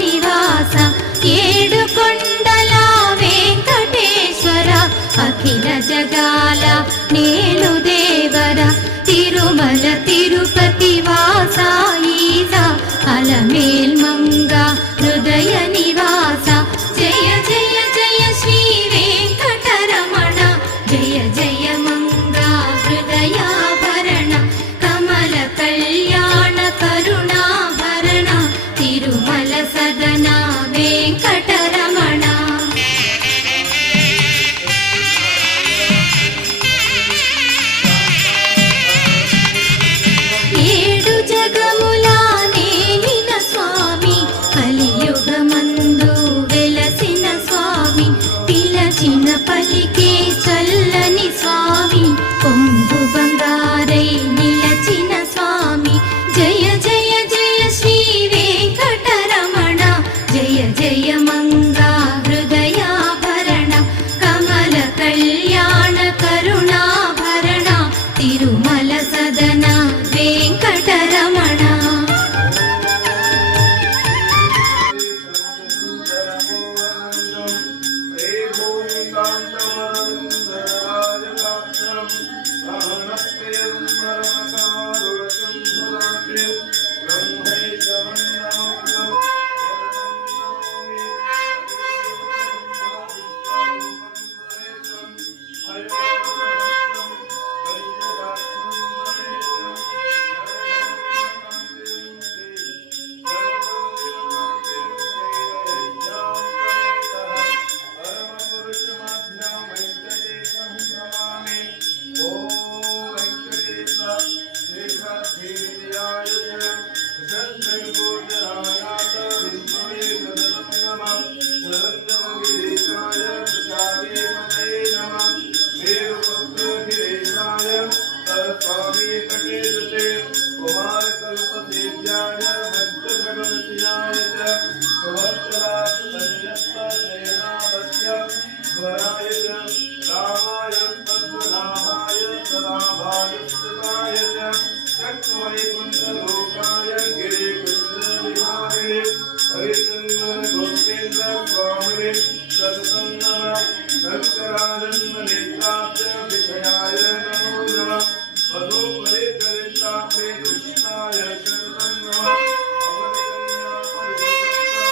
నివాస ఏడుకొండల వెంకటేశ్వర అఖిల జగాల నేలు దేవర తిరుమల తిరుపతి వాస ఈస అలమేల్ మంగ హృదయ నివాస జయ జయ జయ శ్రీ వెంకటరమణ జయ జయ మంగ హృదయాభరణ కమల కళ్యాణ కరుణాభరణ తిరుమల సదన వెంకటరమణ ఏడు జగముల నేలిన స్వామి కలియుగమందు వెలసిన స్వామి పిలచిన పలికే చల్లని స్వామి కొంగు బంగారై నిలచిన స్వామి జయ జయ జయ శ్రీ వెంకటరమణ జయ జయ మంగా హృదయాభరణ కమల కళ్యాణ కరుణాభరణ తిరుమల సదన వెంకటరమణ रामाय पद्मनाभाय सदाभाय सुताय च चक्रवैकुण्ठलोकाय गिरिकुञ्जविहारिणे